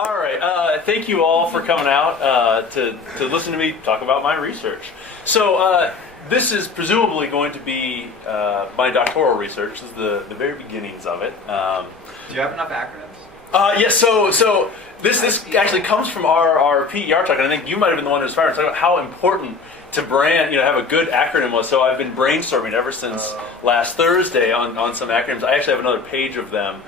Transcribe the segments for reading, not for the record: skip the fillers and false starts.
All right. Thank you all for coming out to listen to me talk about my research. So this is presumably going to be my doctoral research. This is the very beginnings of it. Do you have enough acronyms? Yes. So this actually comes from our PER talk, and I think you might have been the one who was fired. Talking about how important to brand, have a good acronym was. So I've been brainstorming ever since last Thursday on some acronyms. I actually have another page of them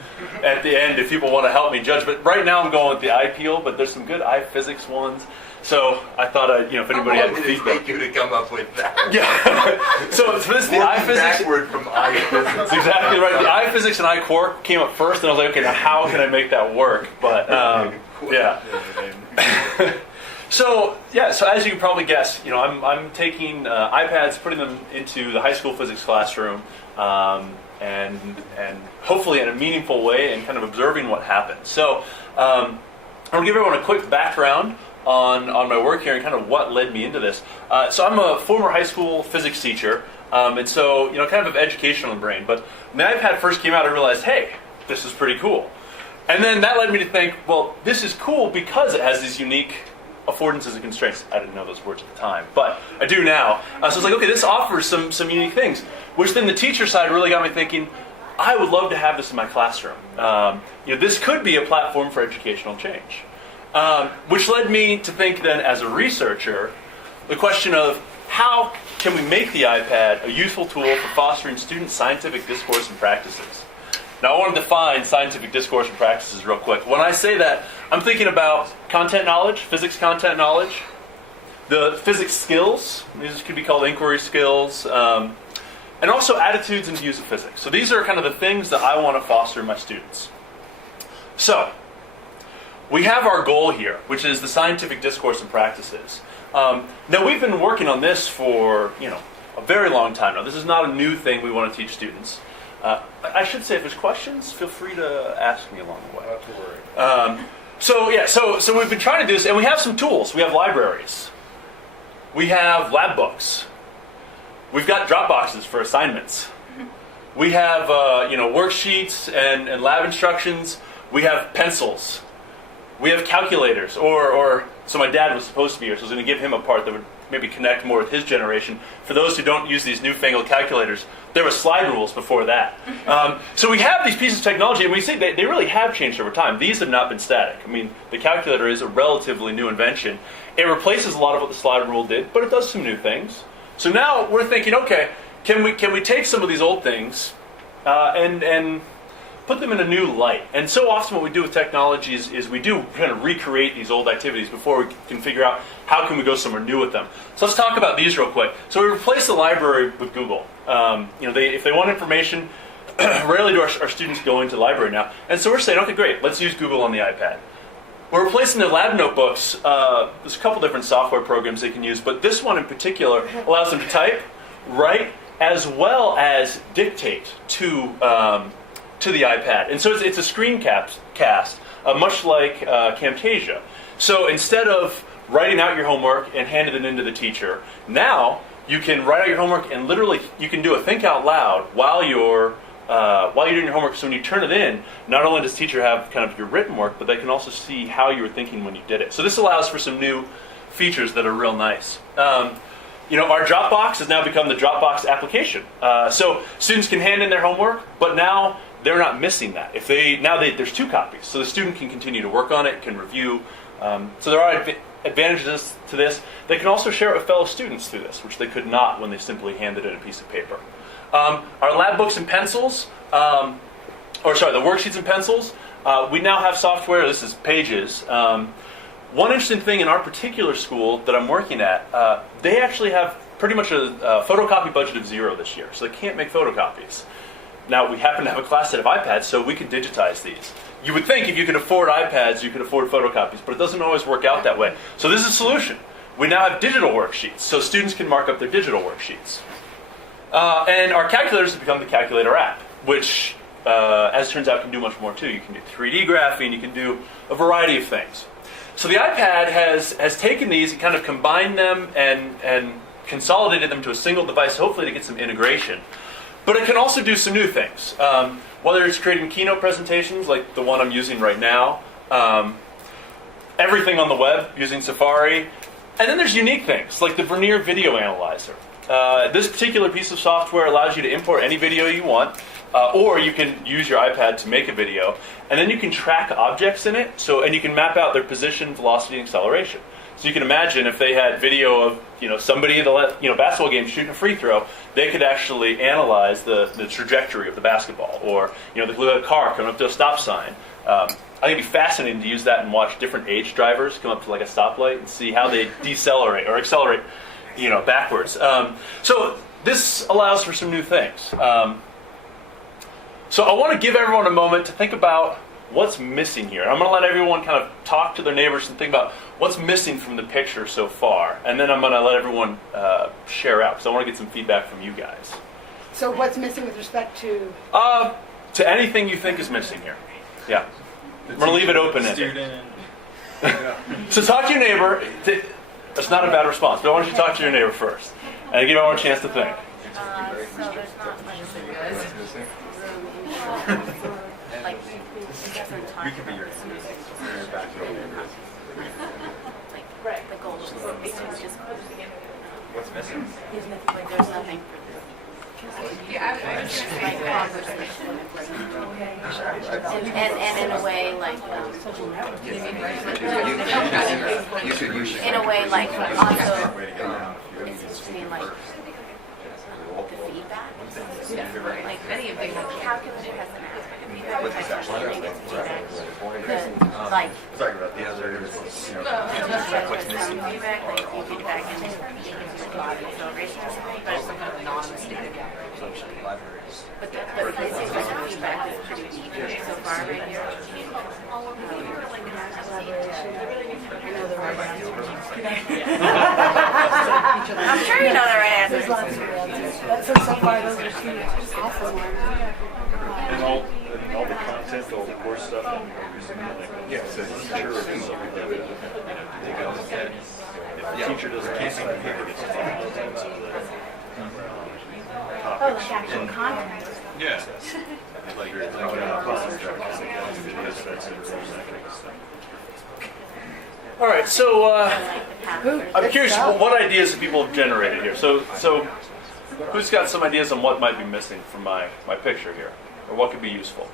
at the end if people want to help me judge. But right now I'm going with the iPEAL, but there's some good iPhysics ones. So I thought, if anybody had feedback. How long did it take you to come up with that? Yeah. so this the iPhysics. Backward from iPhysics. That's exactly right. The iPhysics and iQuark came up first, and I was like, okay, now how can I make that work? But yeah. So as you can probably guess, I'm taking iPads, putting them into the high school physics classroom, and hopefully in a meaningful way, and kind of observing what happens. So I'm going to give everyone a quick background on my work here and kind of what led me into this. So I'm a former high school physics teacher, and so kind of educational brain. But when the iPad first came out, I realized, hey, this is pretty cool. And then that led me to think, well, this is cool because it has these unique affordances and constraints. I didn't know those words at the time, but I do now. So it's like, okay, this offers some unique things, which then the teacher side really got me thinking, I would love to have this in my classroom. This could be a platform for educational change. Which led me to think then as a researcher, the question of how can we make the iPad a useful tool for fostering student scientific discourse and practices? Now I want to define scientific discourse and practices real quick. When I say that, I'm thinking about content knowledge, physics content knowledge, the physics skills, these could be called inquiry skills, and also attitudes and views of physics. So these are kind of the things that I want to foster in my students. So, we have our goal here, which is the scientific discourse and practices. Now we've been working on this for a very long time now. This is not a new thing we want to teach students. I should say, if there's questions, feel free to ask me along the way. Not to worry. So we've been trying to do this, and we have some tools. We have libraries. We have lab books. We've got Dropboxes for assignments. We have worksheets and lab instructions. We have pencils. We have calculators, or so my dad was supposed to be here, so I was going to give him a part that would maybe connect more with his generation. For those who don't use these newfangled calculators, there were slide rules before that. So we have these pieces of technology, and we see they really have changed over time. These have not been static. I mean, the calculator is a relatively new invention. It replaces a lot of what the slide rule did, but it does some new things. So now we're thinking, okay, can we take some of these old things and put them in a new light? And so often what we do with technology is we do kind of recreate these old activities before we can figure out how can we go somewhere new with them. So let's talk about these real quick. So we replace the library with Google. If they want information, rarely do our students go into the library now. And so we're saying, okay, great, let's use Google on the iPad. We're replacing the lab notebooks. There's a couple different software programs they can use, but this one in particular allows them to type, write, as well as dictate to the iPad. And so it's a screencast, much like Camtasia. So instead of writing out your homework and handing it into the teacher, now you can write out your homework and literally you can do a think out loud while you're doing your homework. So when you turn it in, not only does the teacher have kind of your written work, but they can also see how you were thinking when you did it. So this allows for some new features that are real nice. Our Dropbox has now become the Dropbox application. So students can hand in their homework, but now they're not missing that. There's 2 copies, so the student can continue to work on it, can review. So there are advantages to this. They can also share it with fellow students through this, which they could not when they simply handed in a piece of paper. Our lab books and pencils, the worksheets and pencils, we now have software. This is Pages. One interesting thing in our particular school that I'm working at, they actually have pretty much a photocopy budget of 0 this year, so they can't make photocopies. Now, we happen to have a class set of iPads, so we can digitize these. You would think if you could afford iPads, you could afford photocopies, but it doesn't always work out that way. So this is a solution. We now have digital worksheets, so students can mark up their digital worksheets. And our calculators have become the calculator app, which, as it turns out, can do much more too. You can do 3D graphing, you can do a variety of things. So the iPad has taken these and kind of combined them and consolidated them to a single device, hopefully to get some integration. But it can also do some new things. Whether it's creating keynote presentations like the one I'm using right now, everything on the web using Safari. And then there's unique things, like the Vernier Video Analyzer. This particular piece of software allows you to import any video you want, or you can use your iPad to make a video, and then you can track objects in it, and you can map out their position, velocity, and acceleration. So you can imagine if they had video of somebody in the basketball game shooting a free throw, they could actually analyze the trajectory of the basketball, or they could look at a car coming up to a stop sign. I think it'd be fascinating to use that and watch different age drivers come up to like a stoplight and see how they decelerate or accelerate, backwards. So this allows for some new things. So I want to give everyone a moment to think about what's missing here. I'm going to let everyone kind of talk to their neighbors and think about what's missing from the picture so far. And then I'm going to let everyone share out, because I want to get some feedback from you guys. So what's missing with respect to? To anything you think is missing here. Yeah. I'm going to leave it open-ended. So talk to your neighbor. That's not a bad response, but I want you to talk to your neighbor first. And give everyone a chance to think. So there's not much like different time. We could be your Like the goal is just What's missing? there's nothing for and in a way like also it's between like the feedback. Like many of them how can we have some aspect of feedback? Like Talking about the other. what's missing feedback, like feedback and body acceleration or something, but it's some kind of anonymous data gathering. But this is like the feedback is pretty deep so far right here. I'm sure you know the right answers. So far, those are two awesome ones. And all the content, all the course stuff. Yeah, so it's sure if the teacher doesn't can't see the paper, it's Oh, like actual content. yeah. Like you're throwing out All right, so I'm curious what ideas have people have generated here. So who's got some ideas on what might be missing from my picture here, or what could be useful?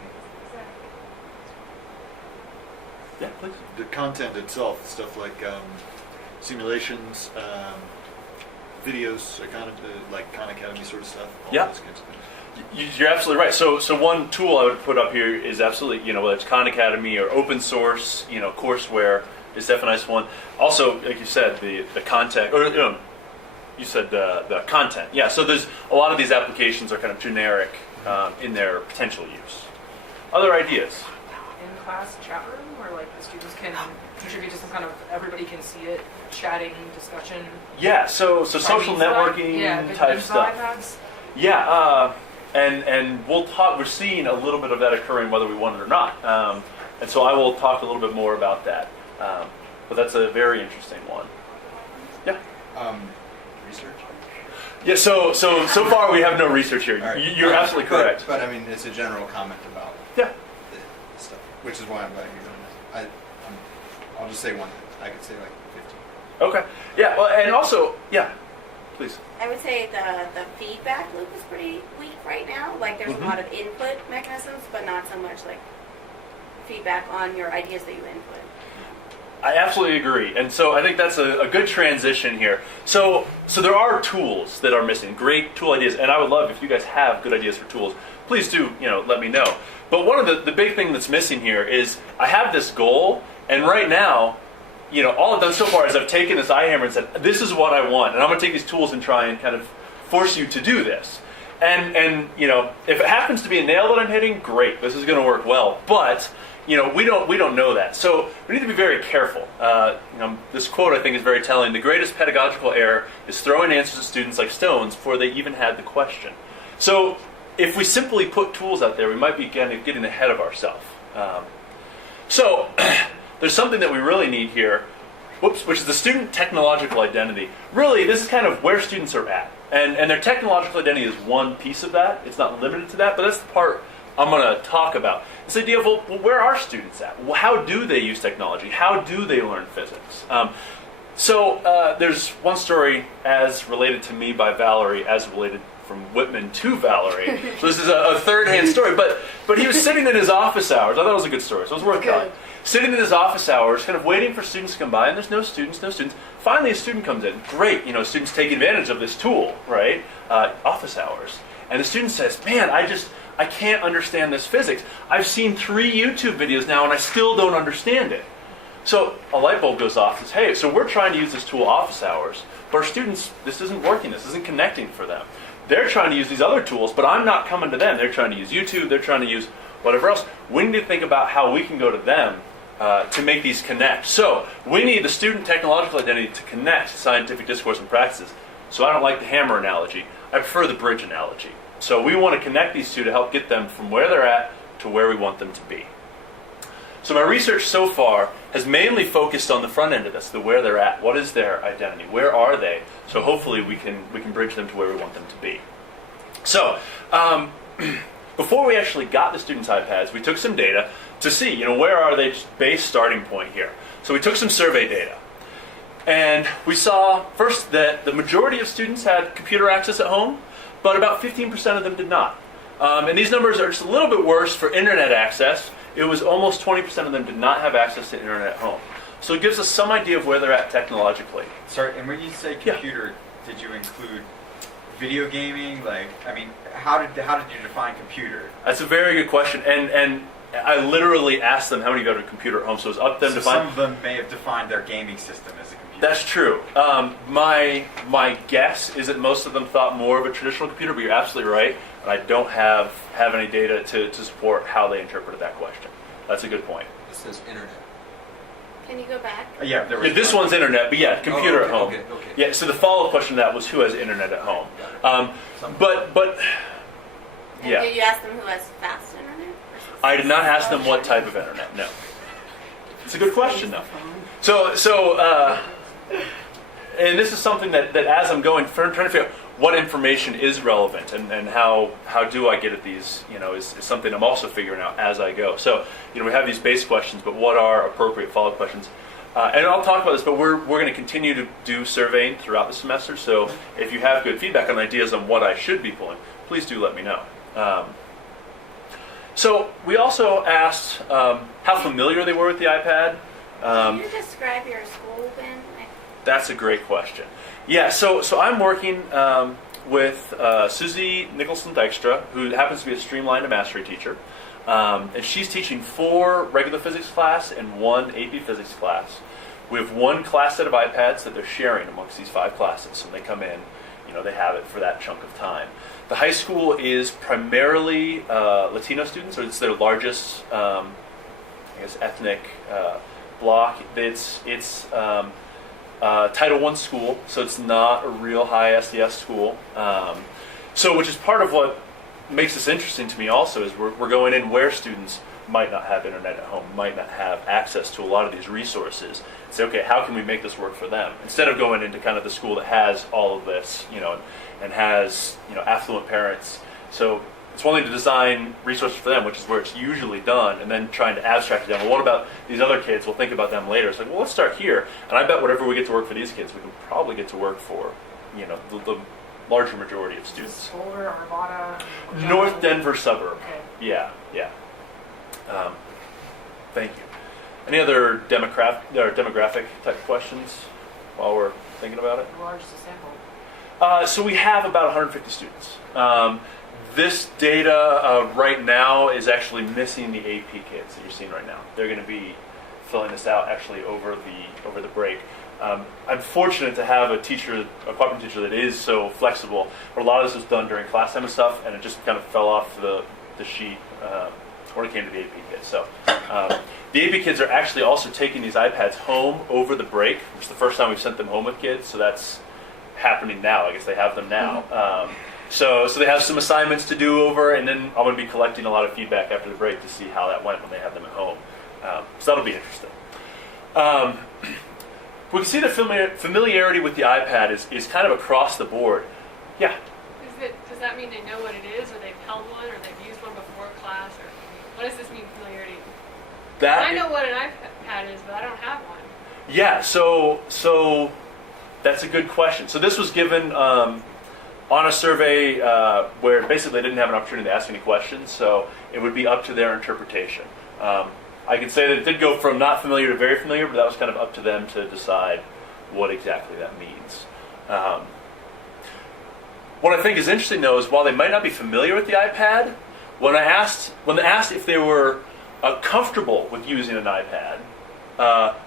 Yeah, please. the content itself, stuff like simulations, videos, like Khan Academy sort of stuff. All Yeah. those kinds of things. You're absolutely right. So one tool I would put up here is absolutely, whether it's Khan Academy or open source, courseware is definitely a nice one. Also, like you said, the content, or you said the content. Yeah, so there's a lot of these applications are kind of generic in their potential use. Other ideas? In-class chat room where like the students can contribute to some kind of, everybody can see it, chatting, discussion. Yeah, so social networking type stuff. iPads. Yeah, and we'll talk. We're seeing a little bit of that occurring, whether we want it or not. And so I will talk a little bit more about that. But that's a very interesting one. Yeah. research. Yeah. So far we have no research here. All right. You're absolutely correct. But I mean, it's a general comment about Yeah. the stuff, which is why I'm glad you're doing this. I'll just say one. I could say like 15. Okay. Yeah. Well, and also, yeah. Please. I would say the feedback loop is pretty weak right now. Like there's a lot of input mechanisms, but not so much like feedback on your ideas that you input. I absolutely agree, and so I think that's a good transition here. So there are tools that are missing, great tool ideas, and I would love if you guys have good ideas for tools. Please do, let me know. But one of the big thing that's missing here is I have this goal, and right now, all I've done so far is I've taken this iHammer and said, this is what I want, and I'm going to take these tools and try and kind of force you to do this. And if it happens to be a nail that I'm hitting, great, this is going to work well. But we don't know that, so we need to be very careful. This quote I think is very telling. The greatest pedagogical error is throwing answers at students like stones before they even had the question. So if we simply put tools out there, we might be getting ahead of ourselves. So there's something that we really need here, which is the student technological identity. Really, this is kind of where students are at, and their technological identity is one piece of that. It's not limited to that, but that's the part I'm going to talk about. This idea of, well, where are students at? Well, how do they use technology? How do they learn physics? So there's one story as related to me by Valerie, as related from Whitman to Valerie. So this is a third-hand story, but he was sitting in his office hours. I thought it was a good story, so it was worth telling. Sitting in his office hours, kind of waiting for students to come by, and there's no students. Finally, a student comes in. Great, students take advantage of this tool, right? Office hours. And the student says, man, I can't understand this physics. I've seen 3 YouTube videos now, and I still don't understand it. So a light bulb goes off and says, hey, so we're trying to use this tool office hours, but our students, this isn't working, this isn't connecting for them. They're trying to use these other tools, but I'm not coming to them. They're trying to use YouTube, they're trying to use whatever else. We need to think about how we can go to them to make these connect. So we need the student technological identity to connect scientific discourse and practices. So I don't like the hammer analogy. I prefer the bridge analogy. So we want to connect these two to help get them from where they're at to where we want them to be. So my research so far has mainly focused on the front end of this, the where they're at. What is their identity? Where are they? So hopefully we can bridge them to where we want them to be. So before we actually got the students' iPads, we took some data to see, where are they base starting point here. So we took some survey data. And we saw first that the majority of students had computer access at home, but about 15% of them did not. And these numbers are just a little bit worse for internet access. It was almost 20% of them did not have access to internet at home. So it gives us some idea of where they're at technologically. Sorry, and when you say computer, did you include video gaming? How did you define computer? That's a very good question, and I literally asked them how many go to a computer at home, so it's up to them to find. Some of them may have defined their gaming system as a computer. That's true. My guess is that most of them thought more of a traditional computer, but you're absolutely right, and I don't have any data to support how they interpreted that question. That's a good point. It says internet. Can you go back? Yeah, there was This one's internet, but yeah, computer at home. Okay. Yeah, so the follow-up question to that was who has internet at home. But And yeah. did you ask them who has fast internet? I did not ask them what type of internet, no. It's a good question, though. So and this is something that as I'm going, trying to figure out what information is relevant and how do I get at these, is something I'm also figuring out as I go. So, we have these base questions, but what are appropriate follow-up questions? And I'll talk about this, but we're going to continue to do surveying throughout the semester, so if you have good feedback on ideas on what I should be pulling, please do let me know. So we also asked how familiar they were with the iPad. Can you describe your school, Ben? That's a great question. Yeah, so I'm working with Susie Nicholson-Dykstra, who happens to be a Streamline to Mastery teacher. And she's teaching 4 regular physics class and 1 AP physics class. We have 1 class set of iPads that they're sharing amongst these 5 classes. So when they come in, they have it for that chunk of time. The high school is primarily Latino students, so it's their largest, ethnic block. It's Title I school, so it's not a real high SDS school. Which is part of what makes this interesting to me also is we're going in where students might not have internet at home, might not have access to a lot of these resources. Say, okay, how can we make this work for them? Instead of going into kind of the school that has all of this, and has, affluent parents. So it's one thing to design resources for them, which is where it's usually done, and then trying to abstract it down. Well, what about these other kids? We'll think about them later. It's like, well, let's start here. And I bet whatever we get to work for these kids, we can probably get to work for, the larger majority of students. Boulder, Arvada, North Denver suburb. Okay. Yeah. Thank you. Any other demographic type questions while we're thinking about it? How large is the sample? So we have about 150 students. This data right now is actually missing the AP kids that you're seeing right now. They're going to be filling this out actually over the break. I'm fortunate to have a quadrant teacher that is so flexible. A lot of this was done during class time and stuff, and it just kind of fell off the sheet when it came to the AP kids. So the AP kids are actually also taking these iPads home over the break, which is the first time we've sent them home with kids. So that's happening now. I guess they have them now. So they have some assignments to do over, and then I'm going to be collecting a lot of feedback after the break to see how that went when they have them at home. So that'll be interesting. We can see the familiarity with the iPad is kind of across the board. Yeah? Does that mean they know what it is, or they've held one, or they've used one before class? What does this mean, familiarity? That I know what an iPad is, but I don't have one. Yeah, so that's a good question. So this was given on a survey where basically they didn't have an opportunity to ask any questions, so it would be up to their interpretation. I can say that it did go from not familiar to very familiar, but that was kind of up to them to decide what exactly that means. What I think is interesting, though, is while they might not be familiar with the iPad, when they asked if they were comfortable with using an iPad,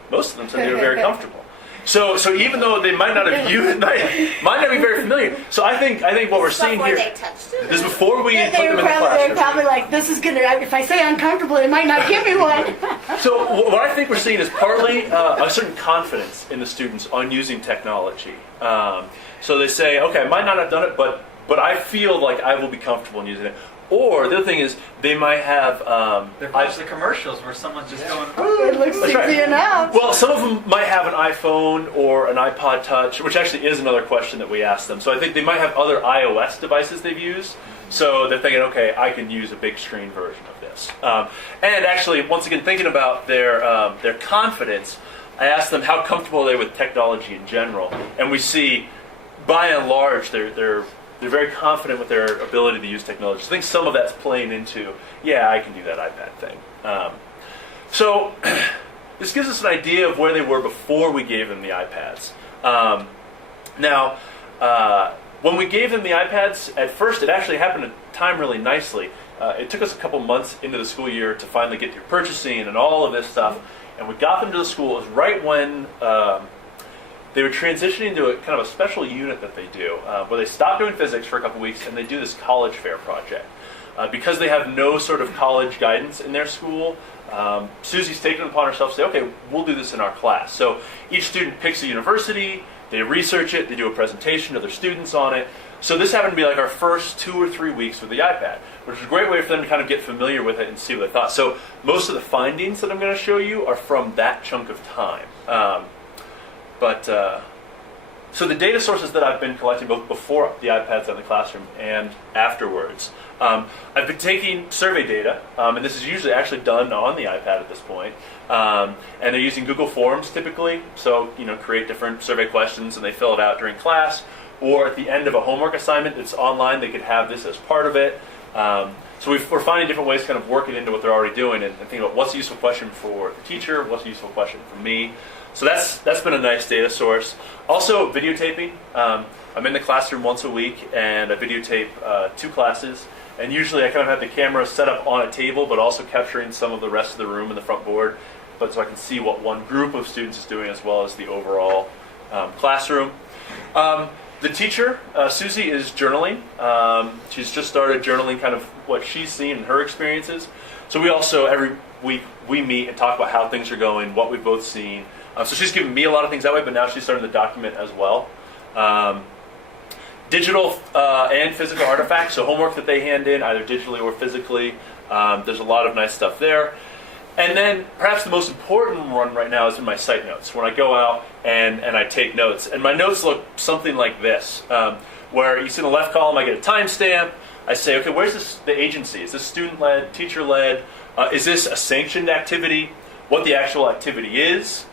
most of them said they were very comfortable. So even though they might not have used, might not be very familiar. So I think what we're seeing Before here they touched it. is before we put them in the They're classroom. probably like, this is gonna. If I say uncomfortable, it might not give me one. So what I think we're seeing is partly a certain confidence in the students on using technology. So they say, okay, I might not have done it, but I feel like I will be comfortable in using it. Or the other thing is they might have. They've watched the commercials where someone's just going. It looks That's right. easy enough. Well, some of them might have an iPhone or an iPod Touch, which actually is another question that we asked them. So I think they might have other iOS devices they've used. So they're thinking, okay, I can use a big screen version of this. And actually, once again, thinking about their confidence, I asked them how comfortable are they with technology in general, and we see, by and large, they're very confident with their ability to use technology. So I think some of that's playing into, yeah, I can do that iPad thing. So this gives us an idea of where they were before we gave them the iPads. Now, when we gave them the iPads, at first it actually happened to time really nicely. It took us a couple months into the school year to finally get through purchasing and all of this stuff, and we got them to the school. It was right when they were transitioning to a kind of a special unit that they do, where they stop doing physics for a couple weeks and they do this college fair project. Because they have no sort of college guidance in their school, Susie's taken it upon herself to say, okay, we'll do this in our class. So each student picks a university, they research it, they do a presentation to their students on it. So this happened to be like our first 2 or 3 weeks with the iPad, which is a great way for them to kind of get familiar with it and see what they thought. So most of the findings that I'm going to show you are from that chunk of time. So the data sources that I've been collecting both before the iPads in the classroom and afterwards, I've been taking survey data, and this is usually actually done on the iPad at this point, and they're using Google Forms typically, so create different survey questions and they fill it out during class, or at the end of a homework assignment that's online, they could have this as part of it. So we're finding different ways to kind of work it into what they're already doing and think about what's a useful question for the teacher, what's a useful question for me. So that's been a nice data source. Also, videotaping. I'm in the classroom once a week, and I videotape 2 classes. And usually I kind of have the camera set up on a table, but also capturing some of the rest of the room in the front board, but so I can see what one group of students is doing as well as the overall classroom. The teacher, Susie, is journaling. She's just started journaling kind of what she's seen and her experiences. So we also, every week, we meet and talk about how things are going, what we've both seen. So she's given me a lot of things that way, but now she's starting to document as well. Digital and physical artifacts, so homework that they hand in, either digitally or physically. There's a lot of nice stuff there. And then perhaps the most important one right now is in my site notes, when I go out and I take notes. And my notes look something like this, where you see in the left column I get a timestamp. I say, okay, where's the agency? Is this student-led, teacher-led? Is this a sanctioned activity? What the actual activity is?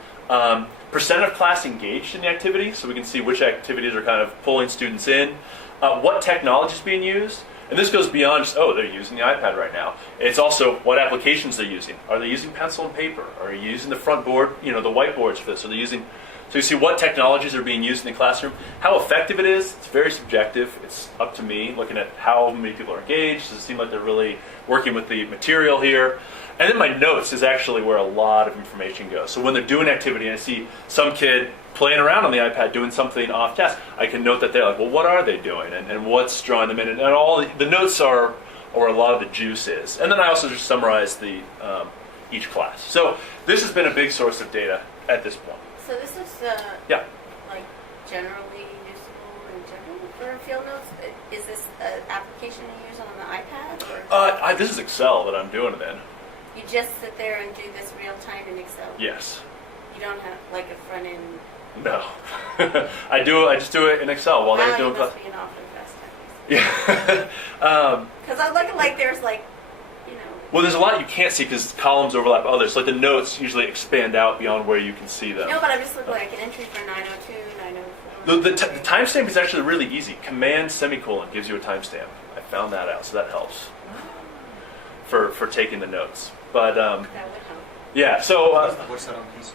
Percent of class engaged in the activity, so we can see which activities are kind of pulling students in. What technology is being used? And this goes beyond just, they're using the iPad right now. It's also what applications they're using. Are they using pencil and paper? Are you using the front board, the whiteboards for this? Are they using... So you see what technologies are being used in the classroom. How effective it is, it's very subjective. It's up to me looking at how many people are engaged. Does it seem like they're really working with the material here? And then my notes is actually where a lot of information goes. So when they're doing activity and I see some kid playing around on the iPad doing something off task, I can note that they're like, well, what are they doing? And what's drawing them in? And all the notes are where a lot of the juice is. And then I also just summarize the each class. So this has been a big source of data at this point. So this is Yeah. like generally usable in general for field notes. Is this an application you use on the iPad? Or This is Excel that I'm doing it in. you just sit there and do this real time in Excel? Yes. You don't have like a front end. No. I just do it in Excel while they're doing You class. must be an awfully fast typist. Yeah. Because I look at like there's like, Well, there's a lot you can't see because columns overlap others. So like the notes usually expand out beyond where you can see them. No, but I'm just looking like an entry for 902, 904. The timestamp is actually really easy. Command semicolon gives you a timestamp. I found that out, so that helps for taking the notes. But That would help. yeah, so What's that on PC?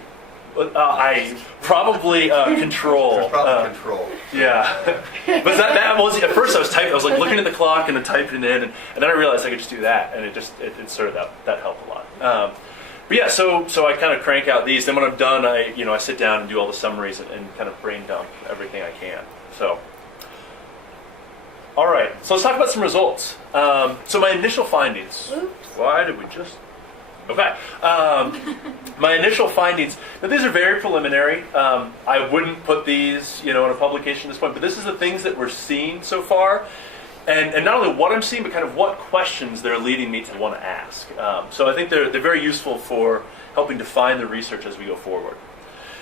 I probably control. There's probably control. Yeah, but that was at first I was typing. I was like looking at the clock and then typing it in, and then I realized I could just do that, and it sort of that helped a lot. But yeah, so I kind of crank out these. Then when I'm done, I sit down and do all the summaries and kind of brain dump everything I can. So, all right, so let's talk about some results. So my initial findings. Oops. Why did we just? Okay. My initial findings. Now these are very preliminary. I wouldn't put these, in a publication at this point. But this is the things that we're seeing so far, and not only what I'm seeing, but kind of what questions they're leading me to want to ask. So I think they're very useful for helping define the research as we go forward.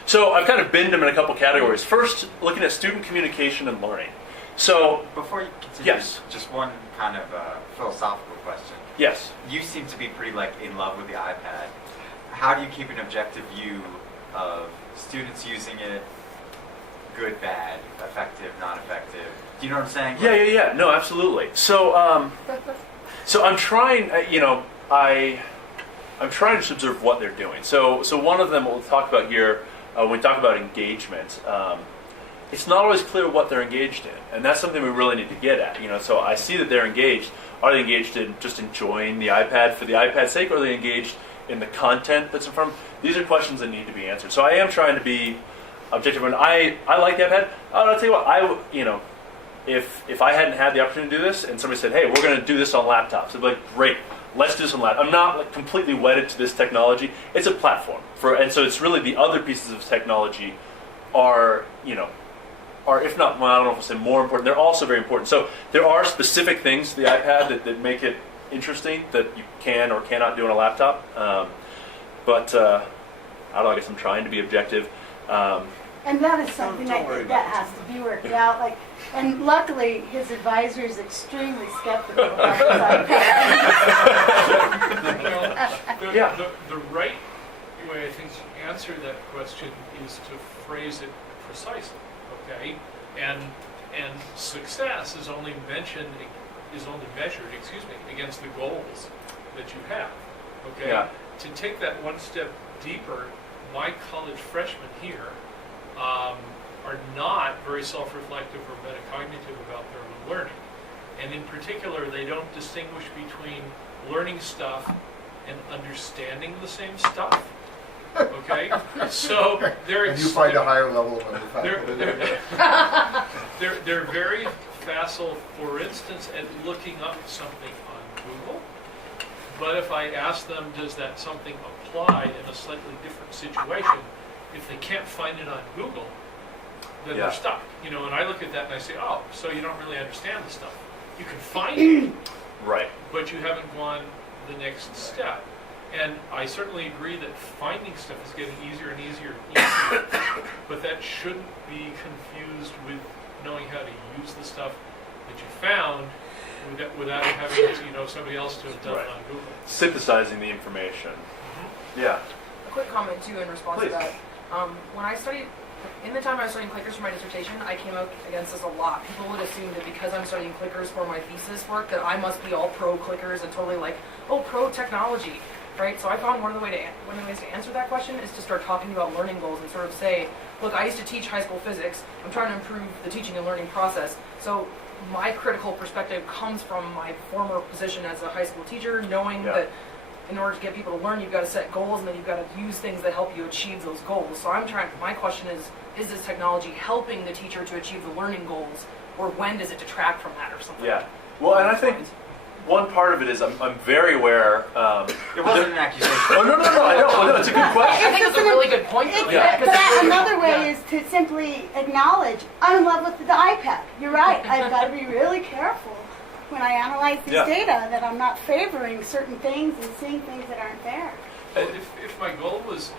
So I've kind of binned them in a couple categories. First, looking at student communication and learning. So Before you continue, Yes. just one kind of philosophical question. yes. You seem to be pretty in love with the iPad. How do you keep an objective view of students using it, good, bad, effective, not effective? Do you know what I'm saying? Yeah. No, absolutely. So, so I'm trying. I'm trying to observe what they're doing. So one of them we'll talk about here when we talk about engagement. It's not always clear what they're engaged in, and that's something we really need to get at. So I see that they're engaged. Are they engaged in just enjoying the iPad for the iPad's sake, or are they engaged in the content that's in front of them? These are questions that need to be answered. So I am trying to be objective. And I like the iPad. I'll tell you what, if I hadn't had the opportunity to do this, and somebody said, hey, we're going to do this on laptops, I'd be like, great, let's do this on laptops. I'm not completely wedded to this technology. It's a platform. And so it's really the other pieces of technology are if not, well, I don't know if I'll say more important, they're also very important. So there are specific things to the iPad that make it interesting that you can or cannot do on a laptop. But I don't know, I guess I'm trying to be objective. And that is something Don't worry that about it. has to be worked out. And luckily, his advisor is extremely skeptical about his iPad. Yeah. The right way, I think, to answer that question is to phrase it precisely, okay? And success is only measured, against the goals that you have, okay? Yeah. To take that one step deeper, my college freshmen here are not very self-reflective or metacognitive about their own learning. And in particular, they don't distinguish between learning stuff and understanding the same stuff. Okay? So they're... And you find a higher level of understanding. They're very facile, for instance, at looking up something on Google. But if I ask them, does that something apply in a slightly different situation, if they can't find it on Google, then Yeah. they're stuck. And I look at that and I say, oh, so you don't really understand the stuff. You can find it, Right. but you haven't gone the next step. And I certainly agree that finding stuff is getting easier and easier and easier, but that shouldn't be confused with knowing how to use the stuff that you found without having somebody else to have done Right. it on Google. Synthesizing the information. Yeah. A quick comment too in response Please. to that. When I studied, in the time I was studying clickers for my dissertation, I came up against this a lot. People would assume that because I'm studying clickers for my thesis work, that I must be all pro clickers and totally pro technology, right? So I found one of the ways to answer that question is to start talking about learning goals and sort of say, look, I used to teach high school physics. I'm trying to improve the teaching and learning process. So my critical perspective comes from my former position as a high school teacher, knowing Yeah. that in order to get people to learn, you've got to set goals, and then you've got to use things that help you achieve those goals. So my question is this technology helping the teacher to achieve the learning goals, or when does it detract from that or something? Yeah. Well, and I think one part of it is I'm very aware. It wasn't an accusation. Oh, no, I don't. No, it's a good question. I think it's a really good point. Yeah. But another way is to simply acknowledge, I'm in love with the iPad. You're right. I've got to be really careful when I analyze this Yeah. data that I'm not favoring certain things and seeing things that aren't there. If my goal was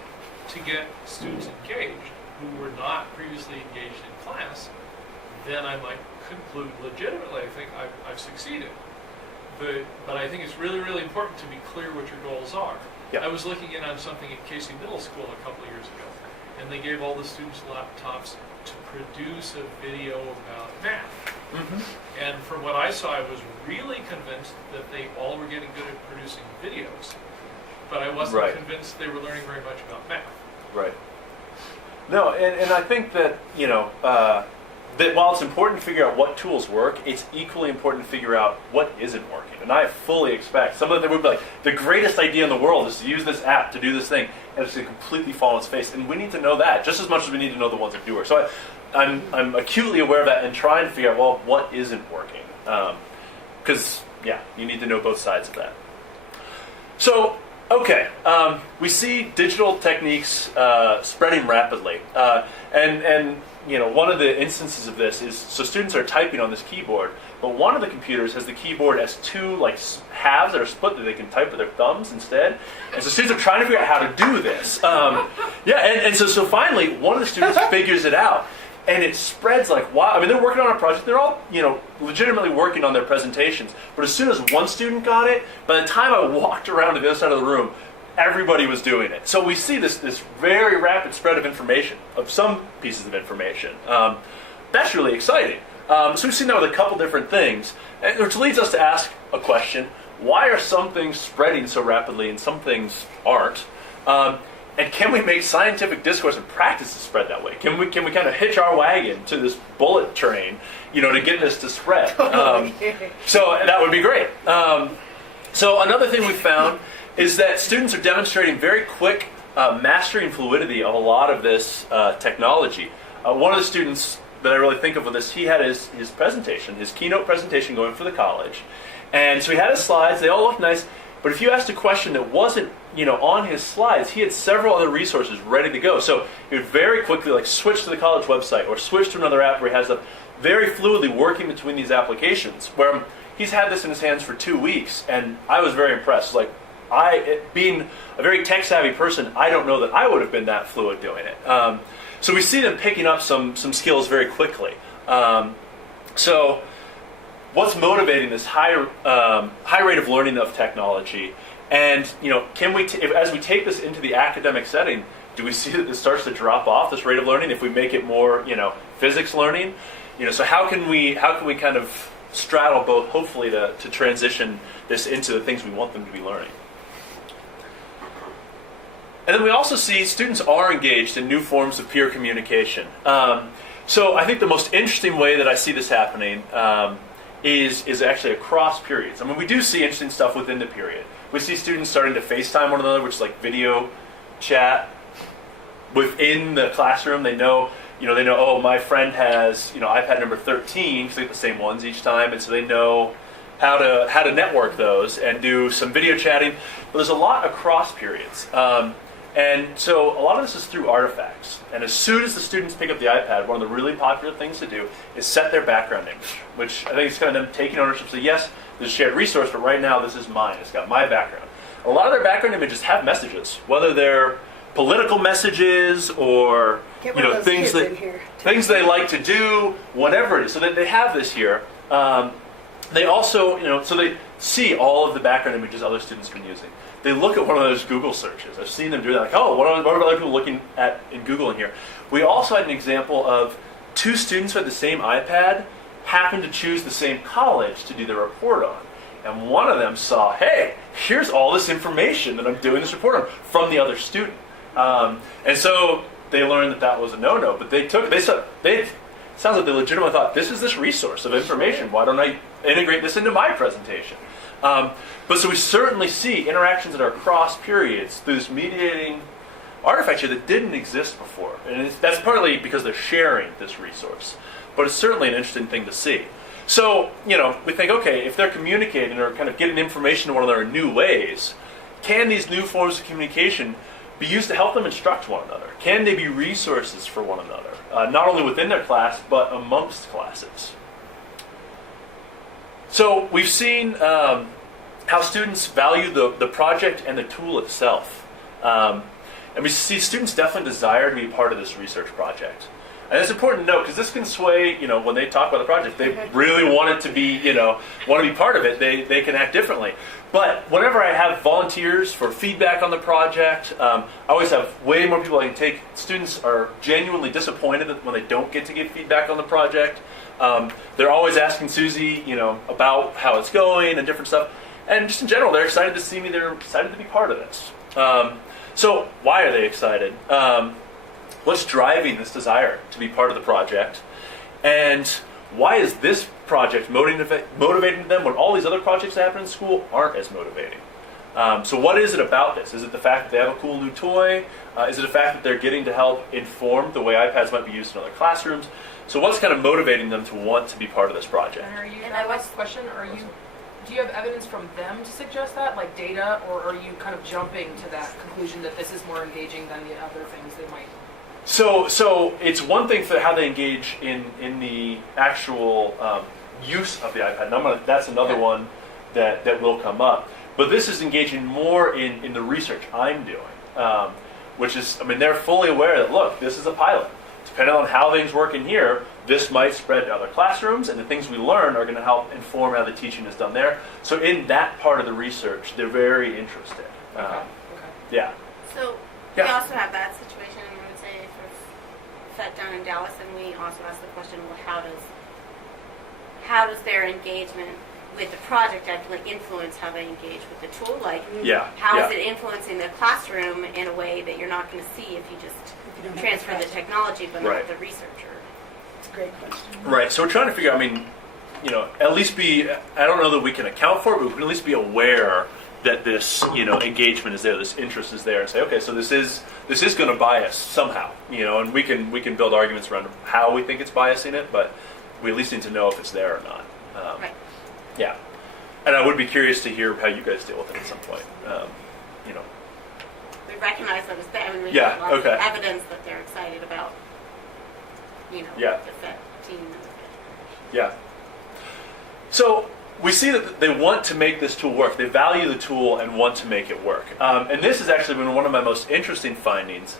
to get students engaged who were not previously engaged in class, then I might conclude legitimately, I think I've succeeded. but I think it's really, really important to be clear what your goals are. Yeah. I was looking in on something at Casey Middle School a couple of years ago, and they gave all the students laptops to produce a video about math. And from what I saw, I was really convinced that they all were getting good at producing videos, but I wasn't Right. convinced they were learning very much about math. Right. No, and I think that, that while it's important to figure out what tools work, it's equally important to figure out what isn't working. And I fully expect some of them would be like, the greatest idea in the world is to use this app to do this thing, and it's going to completely fall on its face. And we need to know that just as much as we need to know the ones that do work. So I'm acutely aware of that and trying to figure out, well, what isn't working. Because, you need to know both sides of that. So, okay, we see digital techniques spreading rapidly. And one of the instances of this is, so students are typing on this keyboard, but one of the computers has the keyboard as two halves that are split that they can type with their thumbs instead. And so students are trying to figure out how to do this. So finally, one of the students figures it out. And it spreads like wow. I mean, they're working on a project. They're all, legitimately working on their presentations. But as soon as one student got it, by the time I walked around to the other side of the room, everybody was doing it. So we see this very rapid spread of information, of some pieces of information. That's really exciting. So we've seen that with a couple different things, which leads us to ask a question: why are some things spreading so rapidly and some things aren't? And can we make scientific discourse and practices spread that way? Can we kind of hitch our wagon to this bullet train, to get this to spread? So that would be great. So another thing we found is that students are demonstrating very quick mastery and fluidity of a lot of this technology. One of the students that I really think of with this, he had his presentation, his keynote presentation going for the college. And so he had his slides, they all looked nice, but if you asked a question that wasn't on his slides, he had several other resources ready to go. So he would very quickly switch to the college website or switch to another app where he has stuff very fluidly working between these applications, where he's had this in his hands for 2 weeks, and I was very impressed. Being a very tech-savvy person, I don't know that I would have been that fluid doing it. So we see them picking up some skills very quickly. So what's motivating this high rate of learning of technology? And can we, as we take this into the academic setting, do we see that this starts to drop off, this rate of learning, if we make it more physics learning? So how can we kind of straddle both, hopefully, to transition this into the things we want them to be learning? And then we also see students are engaged in new forms of peer communication. So I think the most interesting way that I see this happening is actually across periods. I mean, we do see interesting stuff within the period. We see students starting to FaceTime one another, which is like video chat within the classroom. They know, oh, my friend has, iPad number 13, because they get the same ones each time, and so they know how to network those and do some video chatting. But there's a lot across periods. And so a lot of this is through artifacts. And as soon as the students pick up the iPad, one of the really popular things to do is set their background image, which I think is kind of them taking ownership. So yes, there's a shared resource, but right now this is mine. It's got my background. A lot of their background images have messages, whether they're political messages or things they like to do, whatever it is. So that they have this here. They also, so they see all of the background images other students have been using. They look at one of those Google searches. I've seen them do that. Like, oh, what are other people looking at in Google in here? We also had an example of two students who had the same iPad happened to choose the same college to do their report on. And one of them saw, hey, here's all this information that I'm doing this report on from the other student. And so they learned that was a no-no. But it sounds like they legitimately thought, this is this resource of information. Why don't I integrate this into my presentation? But so we certainly see interactions that are across periods through this mediating artifact here that didn't exist before. And that's partly because they're sharing this resource. But it's certainly an interesting thing to see. So, we think, okay, if they're communicating or kind of getting information to one another in new ways, can these new forms of communication be used to help them instruct one another? Can they be resources for one another, not only within their class, but amongst classes? So we've seen how students value the project and the tool itself. And we see students definitely desire to be part of this research project. And it's important to note because this can sway, when they talk about the project, they really want it to be, want to be part of it, they can act differently. But whenever I have volunteers for feedback on the project, I always have way more people I can take. Students are genuinely disappointed when they don't get to give feedback on the project. They're always asking Susie, about how it's going and different stuff. And just in general, they're excited to see me. They're excited to be part of this. So why are they excited? What's driving this desire to be part of the project? And why is this project motivating them when all these other projects that happen in school aren't as motivating? So what is it about this? Is it the fact that they have a cool new toy? Is it the fact that they're getting to help inform the way iPads might be used in other classrooms? So what's kind of motivating them to want to be part of this project? And do you have evidence from them to suggest that, like data, or are you kind of jumping to that conclusion that this is more engaging than the other things they might? So it's one thing for how they engage in the actual use of the iPad. And that's another one that will come up. But this is engaging more in the research I'm doing, which is, they're fully aware that, look, this is a pilot. Depending on how things work in here, this might spread to other classrooms, and the things we learn are going to help inform how the teaching is done there. So in that part of the research, they're very interested. Okay. Yeah. So we also have that situation, I would say, for FET down in Dallas, and we also ask the question, well, how does their engagement with the project actually influence how they engage with the tool? Like, how is it influencing the classroom in a way that you're not going to see if you just transfer the technology, but not the researcher? It's a great question. Right. So we're trying to figure out, at least I don't know that we can account for it, but we can at least be aware that this, engagement is there, this interest is there, and say, okay, so this is going to bias somehow, and we can build arguments around how we think it's biasing it, but we at least need to know if it's there or not. Right. Yeah. And I would be curious to hear how you guys deal with it at some point. We recognize that it's there, and we have lots of evidence that they're excited about, the FET team. Yeah. So we see that they want to make this tool work. They value the tool and want to make it work. And this has actually been one of my most interesting findings.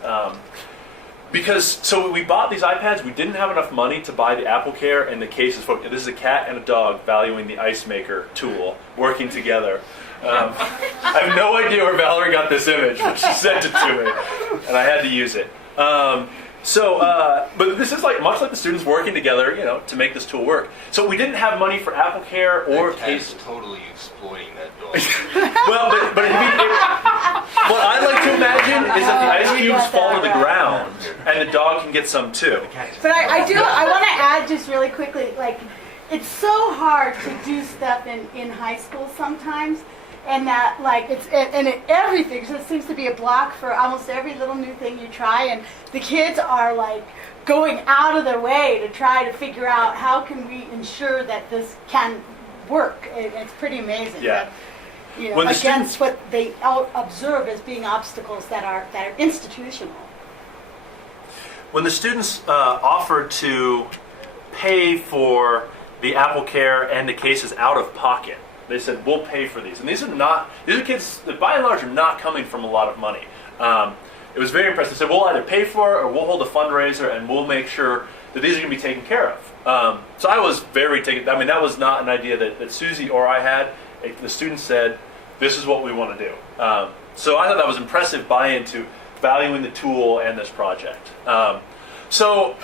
Because we bought these iPads, we didn't have enough money to buy the Apple Care and the cases. This is a cat and a dog valuing the ice maker tool, working together. I have no idea where Valerie got this image, but she sent it to me, and I had to use it. But this is much like the students working together, to make this tool work. So we didn't have money for Apple Care or cases. Totally exploiting that dog. Well, but what I like to imagine is that the ice cubes fall to the ground, and the dog can get some too. But I want to add just really quickly, it's so hard to do stuff in high school sometimes, and that everything just seems to be a block for almost every little new thing you try, and the kids are going out of their way to try to figure out how can we ensure that this can work. It's pretty amazing. Yeah. That, against what they observe as being obstacles that are institutional. When the students offered to pay for the Apple Care and the cases out of pocket, they said, we'll pay for these. And these are kids that by and large are not coming from a lot of money. It was very impressive. They said, we'll either pay for it or we'll hold a fundraiser and we'll make sure that these are going to be taken care of. So I was very taken. That was not an idea that Susie or I had. The students said, this is what we want to do. So I thought that was impressive buy-in to valuing the tool and this project. So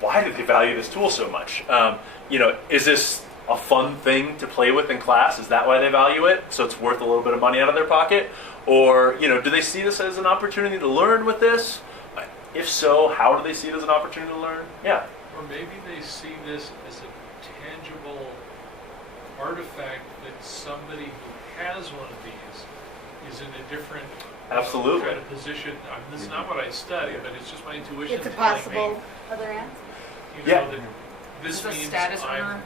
why did they value this tool so much? Is this a fun thing to play with in class? Is that why they value it? So it's worth a little bit of money out of their pocket? Or, do they see this as an opportunity to learn with this? If so, how do they see it as an opportunity to learn? Yeah. Or maybe they see this as a tangible artifact that somebody who has one of these is in a different Absolutely. kind of position. This is not what I study, but it's just my intuition. It's a possible other answer. That this a means status I'm owner,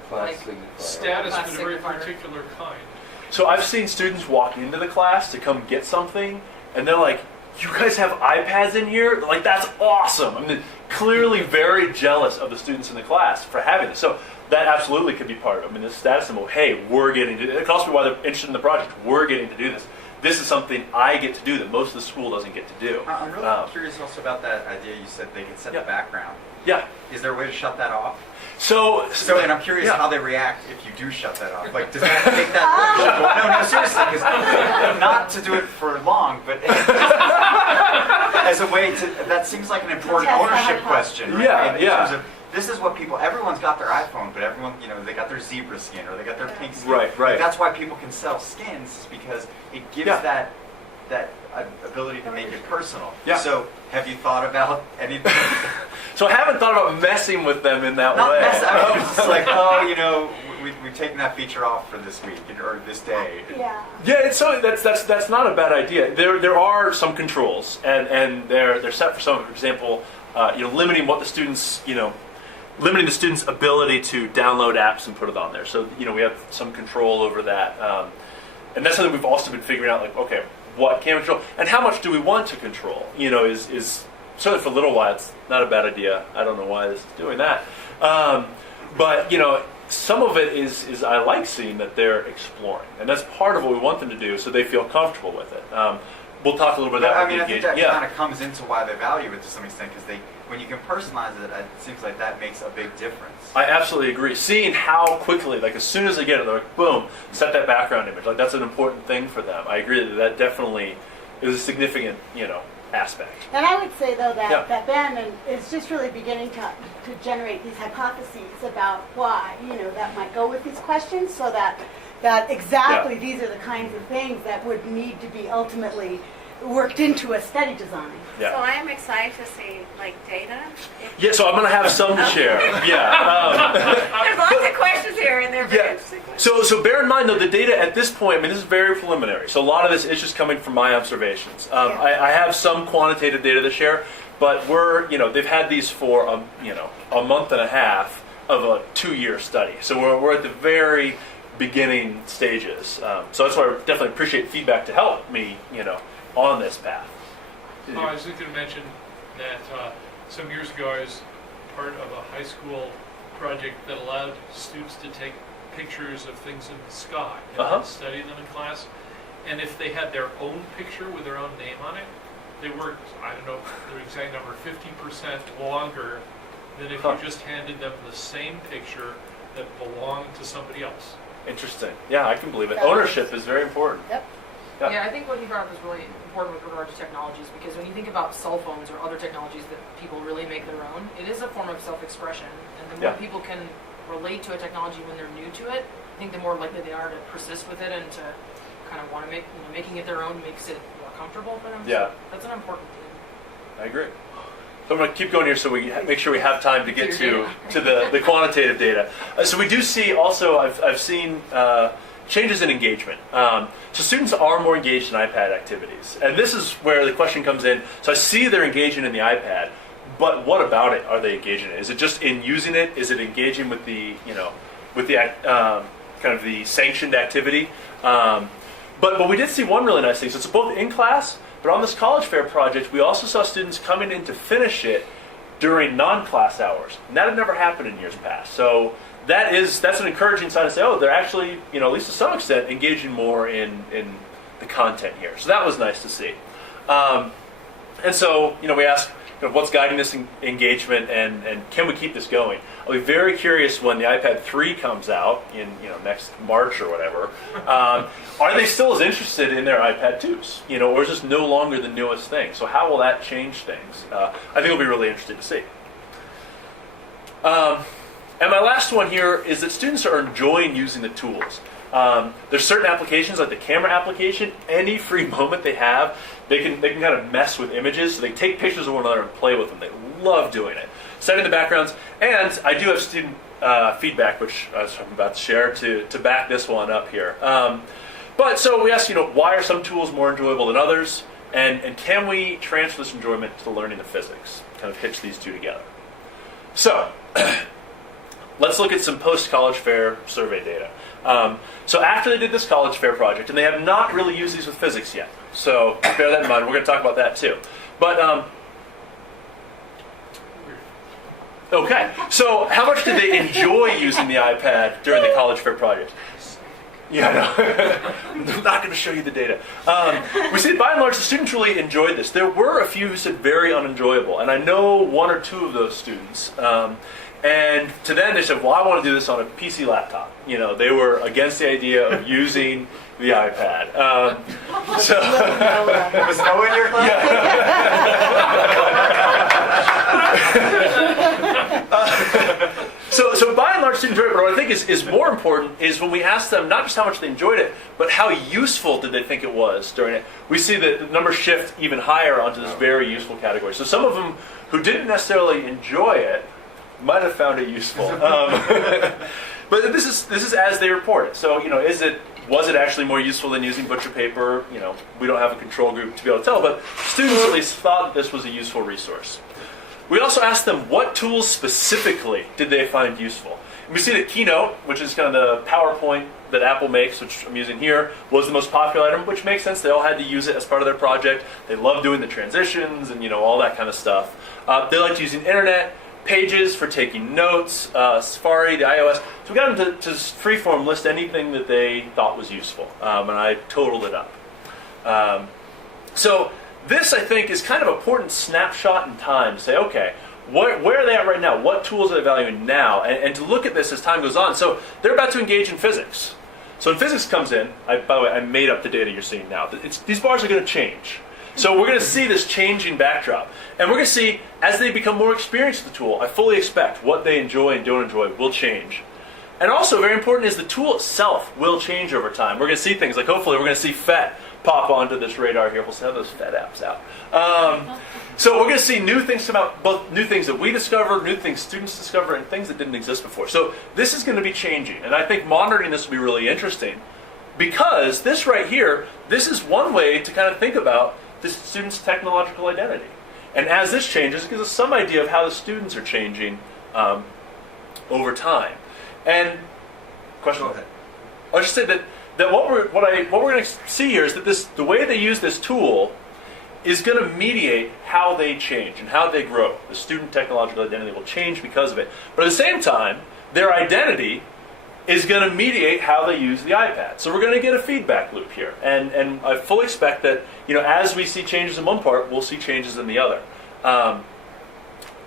status class of a very signifier. particular kind. So I've seen students walk into the class to come get something, and they're like, you guys have iPads in here? That's awesome. Clearly very jealous of the students in the class for having this. So that absolutely could be part of it. The status symbol, hey, we're getting to do it. It could also be why they're interested in the project. We're getting to do this. this is something I get to do that most of the school doesn't get to do. I'm really curious also about that idea you said they can set Yeah. the background. Yeah. Is there a way to shut that off? So And I'm curious yeah. how they react if you do shut that off. Like, does that make that? No, seriously, because not to do it for long, but as a way to. That seems like an important test ownership out. question, right? Yeah, In yeah. terms of, this is what people. Everyone's got their iPhone, but everyone, they got their zebra skin or they got their pink skin. Right. Like, that's why people can sell skins, is because it gives Yeah. that ability to make it personal. Yeah. So, have you thought about anything? So I haven't thought about messing with them in that Not way. necessarily. It's just like, we've taken that feature off for this week or this day. Yeah. Yeah, that's not a bad idea. There are some controls, and they're set for some. For example, limiting what the students, limiting the students' ability to download apps and put it on there. So we have some control over that, and that's something we've also been figuring out. Like, okay, what can we control, and how much do we want to control? Is certainly for a little while it's not a bad idea. I don't know why this is doing that, but some of it is I like seeing that they're exploring, and that's part of what we want them to do, so they feel comfortable with it. We'll talk a little bit about I mean, I think that yeah. kind of comes into why they value it to some extent, because when you can personalize it, it seems like that makes a big difference. I absolutely agree. Seeing how quickly, like as soon as they get it, they're like, boom, set that background image. Like that's an important thing for them. I agree that definitely is a significant, aspect. And I would say, though, that, Yeah. that Ben is just really beginning to generate these hypotheses about why, that might go with these questions, so that exactly these are the kinds of things that would need to be ultimately worked into a study design. Yeah. So I am excited to see data. Yeah, so I'm going to have some to share. Yeah. There's lots of questions here, and they're very interesting questions. So bear in mind, though, the data at this point, this is very preliminary. So a lot of this is just coming from my observations. I have some quantitative data to share, but they've had these for a month and a half of a 2-year study. So we're at the very beginning stages. So that's why I definitely appreciate feedback to help me, on this path. I was just going to mention that some years ago I was part of a high school project that allowed students to take pictures of things in the sky and then study them in class. And if they had their own picture with their own name on it, they worked, I don't know the exact number, 50% longer than if you just handed them the same picture that belonged to somebody else. Interesting. Yeah, I can believe it. Ownership is very important. Yep. Yeah. Yeah, I think what you brought up is really important with regard to technologies, because when you think about cell phones or other technologies that people really make their own, it is a form of self-expression. And the more people can relate to a technology when they're new to it, I think the more likely they are to persist with it and to kind of want to making it their own makes it more comfortable for them. Yeah. So that's an important thing. I agree. So I'm going to keep going here so we make sure we have time to get to the quantitative data. So we do see also, I've seen changes in engagement. So students are more engaged in iPad activities. And this is where the question comes in. So I see they're engaging in the iPad, but what about it are they engaging in? Is it just in using it? Is it engaging with the, kind of the sanctioned activity? But we did see one really nice thing. So it's both in class, but on this college fair project, we also saw students coming in to finish it during non-class hours. And that had never happened in years past. So that's an encouraging sign to say, they're actually, at least to some extent, engaging more in the content here. So that was nice to see. And so, we asked, what's guiding this engagement, and can we keep this going? I'll be very curious when the iPad 3 comes out in next March or whatever. Are they still as interested in their iPad 2s? Or is this no longer the newest thing? So how will that change things? I think it'll be really interesting to see. And my last one here is that students are enjoying using the tools. There's certain applications, like the camera application, any free moment they have, they can kind of mess with images, so they take pictures of one another and play with them. They love doing it. Setting the backgrounds, and I do have student feedback, which I'm about to share to back this one up here. But so we asked, why are some tools more enjoyable than others, and can we transfer this enjoyment to the learning of physics? Kind of hitch these two together. So let's look at some post-college fair survey data. So after they did this college fair project, and they have not really used these with physics yet, so bear that in mind. We're going to talk about that too. But okay, so how much did they enjoy using the iPad during the college fair project? Yeah, I know. I'm not going to show you the data. We see that by and large, the students really enjoyed this. There were a few who said very unenjoyable, and I know one or two of those students. And to them, they said, well, I want to do this on a PC laptop. You know, they were against the idea of using the iPad. So, Was Noah in your class? So by and large, students enjoyed it. But what I think is more important is when we ask them not just how much they enjoyed it, but how useful did they think it was during it. We see that the numbers shift even higher onto this very useful category. So some of them who didn't necessarily enjoy it might have found it useful. But this is as they report it. So, you know, was it actually more useful than using butcher paper? You know, we don't have a control group to be able to tell, but students at least thought this was a useful resource. We also asked them what tools specifically did they find useful. And we see that Keynote, which is kind of the PowerPoint that Apple makes, which I'm using here, was the most popular item, which makes sense. They all had to use it as part of their project. They love doing the transitions and, you know, all that kind of stuff. They liked using internet, Pages for taking notes, Safari, the iOS. So we got them to freeform list anything that they thought was useful, and I totaled it up. So this, I think, is kind of an important snapshot in time to say, okay, where are they at right now? What tools are they valuing now? And to look at this as time goes on. So they're about to engage in physics. So when physics comes in, by the way, I made up the data you're seeing now. These bars are going to change. So we're going to see this changing backdrop. And we're going to see, as they become more experienced with the tool, I fully expect what they enjoy and don't enjoy will change. And also, very important is the tool itself will change over time. We're going to see things like, hopefully, we're going to see FET pop onto this radar here. We'll see how those FET apps out. So we're going to see new things come out, both new things that we discover, new things students discover, and things that didn't exist before. So this is going to be changing. And I think monitoring this will be really interesting. Because this right here, this is one way to kind of think about the student's technological identity. And as this changes, it gives us some idea of how the students are changing over time. And question. Go ahead. I'll just say that what we're going to see here is that the way they use this tool is going to mediate how they change and how they grow. The student technological identity will change because of it. But at the same time, their identity is going to mediate how they use the iPad. So we're going to get a feedback loop here. And I fully expect that, you know, as we see changes in one part, we'll see changes in the other.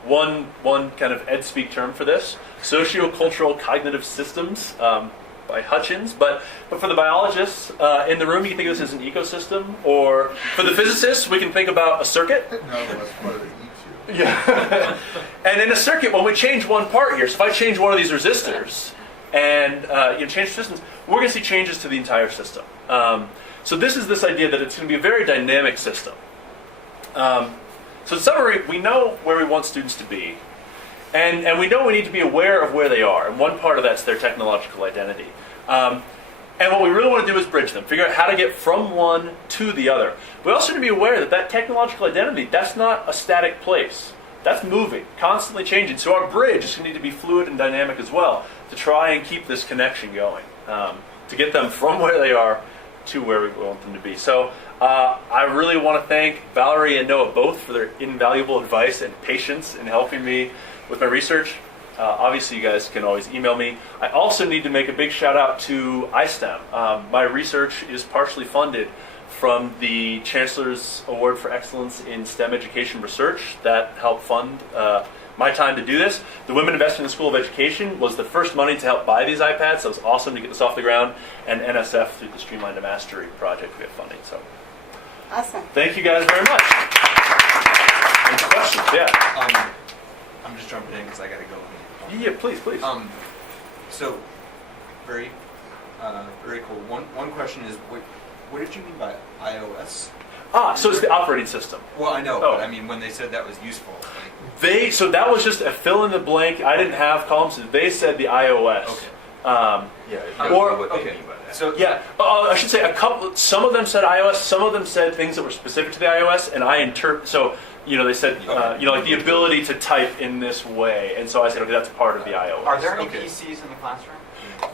One kind of ed speak term for this, sociocultural cognitive systems by Hutchins. But for the biologists in the room, you can think of this as an ecosystem. Or for the physicists, we can think about a circuit. No, that's part of the EQ. Yeah. And in a circuit, when we change one part here, so if I change one of these resistors, and change systems, we're going to see changes to the entire system. So this is this idea that it's going to be a very dynamic system. So in summary, we know where we want students to be, and we know we need to be aware of where they are, and one part of that's their technological identity. And what we really want to do is bridge them, figure out how to get from one to the other. We also need to be aware that technological identity, that's not a static place. That's moving, constantly changing. So our bridge is going to need to be fluid and dynamic as well to try and keep this connection going, to get them from where they are to where we want them to be. So I really want to thank Valerie and Noah both for their invaluable advice and patience in helping me with my research. Obviously, you guys can always email me. I also need to make a big shout out to iSTEM. My research is partially funded from the Chancellor's Award for Excellence in STEM Education Research that helped fund my time to do this. The Women Investing in the School of Education was the first money to help buy these iPads, so it was awesome to get this off the ground. And NSF through the Streamline to Mastery project we have funding. So, Awesome. thank you guys very much. Any questions? Yeah. I'm just jumping in because I got to go. Yeah, please. So, very cool. One question is, what did you mean by iOS? So it's the operating system. Well, I know, Oh. but I mean, when they said that was useful, like, So that was just a fill in the blank. I didn't have columns. They said the iOS. Okay. I don't Or- know what they okay. mean by that. So Yeah, I should say a couple. Some of them said iOS. Some of them said things that were specific to the iOS, and I interpret. So they said like the ability to type in this way, and so I said, okay, that's part of the iOS. Are there any Okay. PCs in the classroom?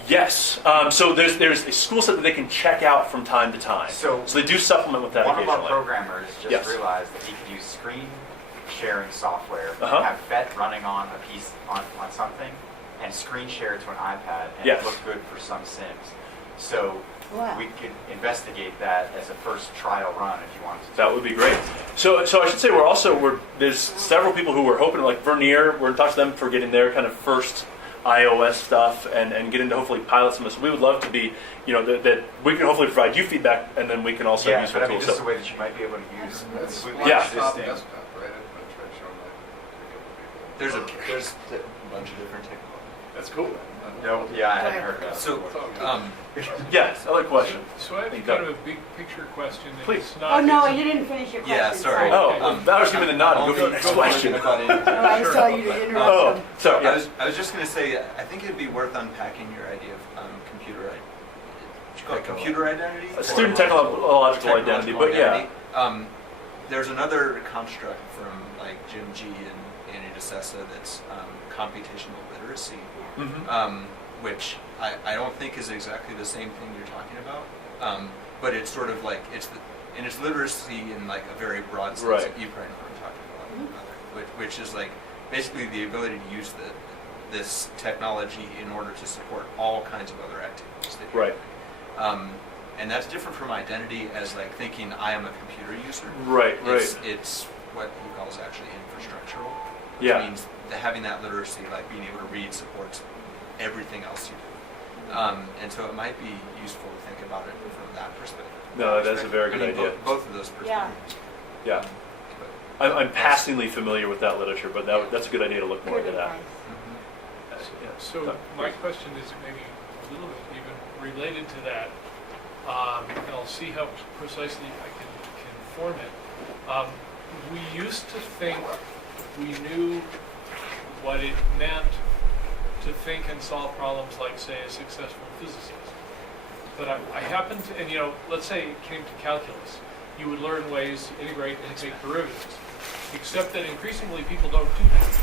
Yes. So there's a school set that they can check out from time to time. So they do supplement with that One of our occasionally. programmers just Yes. realized that he could use screen sharing software, Uh-huh. have FET running on a piece on something, and screen share it to an iPad, and Yes. it looked good for some Sims. So Wow. we could investigate that as a first trial run if you wanted to. That would be great. So I should say there's several people who were hoping, like Vernier, we're in touch with them for getting their kind of first iOS stuff and getting to hopefully pilot some of this. We would love to be, that we can hopefully provide you feedback, and then we can also use but I mean, tools. this is a way that you might be able to use. That's we Yeah. launched this thing. desktop, right? I'm trying to show that. There's a bunch of different technologies. That's cool. No, yeah, I hadn't heard that. So, Yes, other question. So I have You kind got of a big picture question. and Please. It's not, Oh, no, it's- you didn't finish your question. Yeah, sorry. Oh, Okay. that was giving the nod. Go to the next question. Oh, I saw you interrupt Oh, them. sorry. I Yes. was just going to say, I think it'd be worth unpacking your idea of computer identity. A student technological identity, but yeah. There's another construct from like Jim G. and Annie DeSessa that's computational literacy, which I don't think is exactly the same thing you're talking about, but it's sort of like and it's literacy in like a very broad sense. Right. You probably know what I'm talking about, which is like basically the ability to use this technology in order to support all kinds of other activities that you're Right. doing. And that's different from identity as like thinking I am a computer user. Right. It's what he calls actually infrastructural, which Yeah. means having that literacy, like being able to read, supports everything else you do. And so it might be useful to think about it from that perspective. No, that's a very good I mean, idea. Both of those perspectives. Yeah. But- I'm passingly familiar with that literature, but that's a good idea to look more Good into that. advice. Yeah. So my question is maybe a little bit even related to that, and I'll see how precisely I can form it. We used to think we knew what it meant to think and solve problems like, say, a successful physicist. But I happen to, and let's say it came to calculus, you would learn ways to integrate and take derivatives. Except that increasingly people don't do that.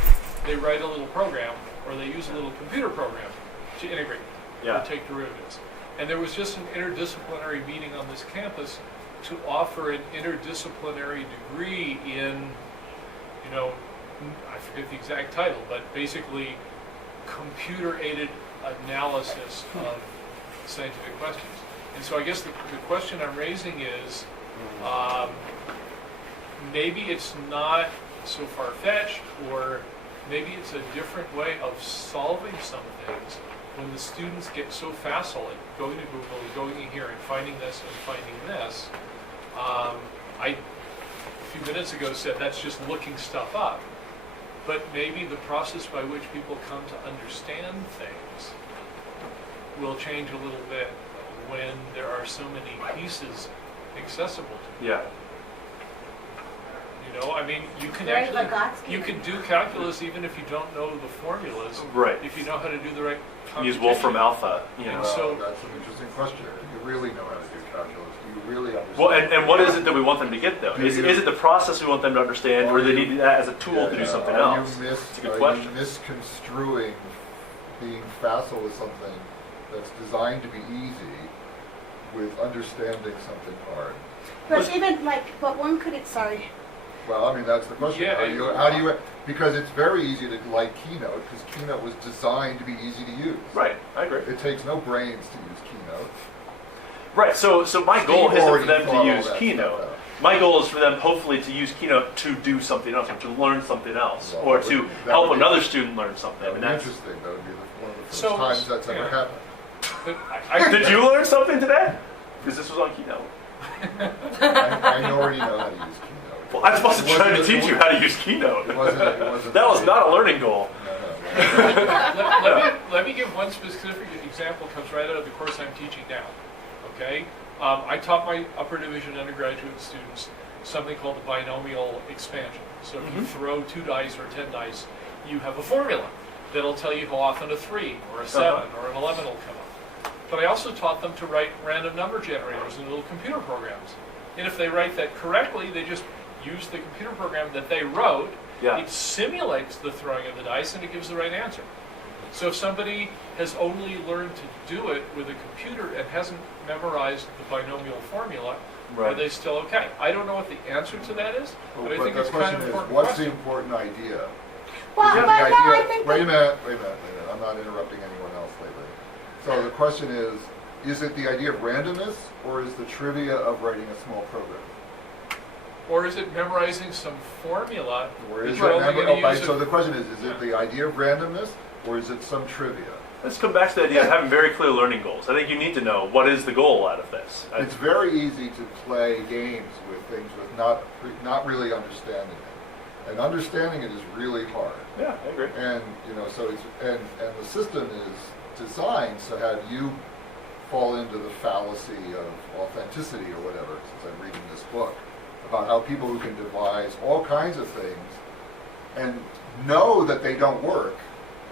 They write a little program, or they use a little computer program to integrate Yeah. or take derivatives. And there was just an interdisciplinary meeting on this campus to offer an interdisciplinary degree in, I forget the exact title, but basically computer-aided analysis of scientific questions. And so I guess the question I'm raising is, maybe it's not so far-fetched, or maybe it's a different way of solving some things when the students get so facile at going to Google, going in here and finding this and finding this. I, a few minutes ago, said that's just looking stuff up. But maybe the process by which people come to understand things will change a little bit when there are so many pieces accessible to them. Yeah. I mean, you can Very actually, Vygotsky. you can do calculus even if you don't know the formulas. Right. If you know how to do the right Use computation. Wolfram Alpha. And so- That's an interesting question. Do you really know how to do calculus? Do you really understand? Well, and what is it that we want them to get though? Is it the process we want them to understand, or they need that as a tool to do something else? It's a good question. Are you misconstruing being facile with something that's designed to be easy with understanding something hard? But one could, sorry. Well, I mean, that's the question. Yeah, How do you, because it's very easy to like Keynote, because Keynote was designed to be easy to use. Right, I agree. It takes no brains to use Keynote. Right, so my goal Steve isn't for already them thought to all use that Keynote. stuff out. My goal is for them hopefully to use Keynote to do something else, or to learn something else, Well, or that to would- that help would be- another student learn something. That would And be that's, interesting. That would be one of the first So- times that's ever yeah. happened. But did you learn something today? Because this was on Keynote. I already know how to use Keynote. Well, I'm supposed to It try to wasn't- teach you how to use Keynote. It wasn't. That was not a learning goal. No. let me give one specific example. Comes right out of the course I'm teaching now. Okay, I taught my upper division undergraduate students something called the binomial expansion. So if you throw 2 dice or 10 dice, you have a formula that'll tell you how often a 3 or a 7 or an 11 will come up. But I also taught them to write random number generators in little computer programs. And if they write that correctly, they just use the computer program that they wrote. Yeah. It simulates the throwing of the dice and it gives the right answer. So if somebody has only learned to do it with a computer and hasn't memorized the binomial formula, are Right. they still okay? I don't know what the answer to that is, but I think the it's kind question of is, important what's question. the important idea? Well, The but no, I idea- think Wait a minute. I'm not interrupting anyone else lately. So the question is, is it the idea of randomness, or is the trivia of writing a small program? Or is it memorizing some formula? Or that is you're it only gonna use so it- the question is it the idea of randomness, or is it some trivia? Let's come back to the idea of having very clear learning goals. I think you need to know what is the goal out of this. It's very easy to play games with things with not really understanding it, and understanding it is really hard. Yeah, I agree. And so it's and the system is designed to have you fall into the fallacy of authenticity or whatever. Since I'm reading this book about how people who can devise all kinds of things and know that they don't work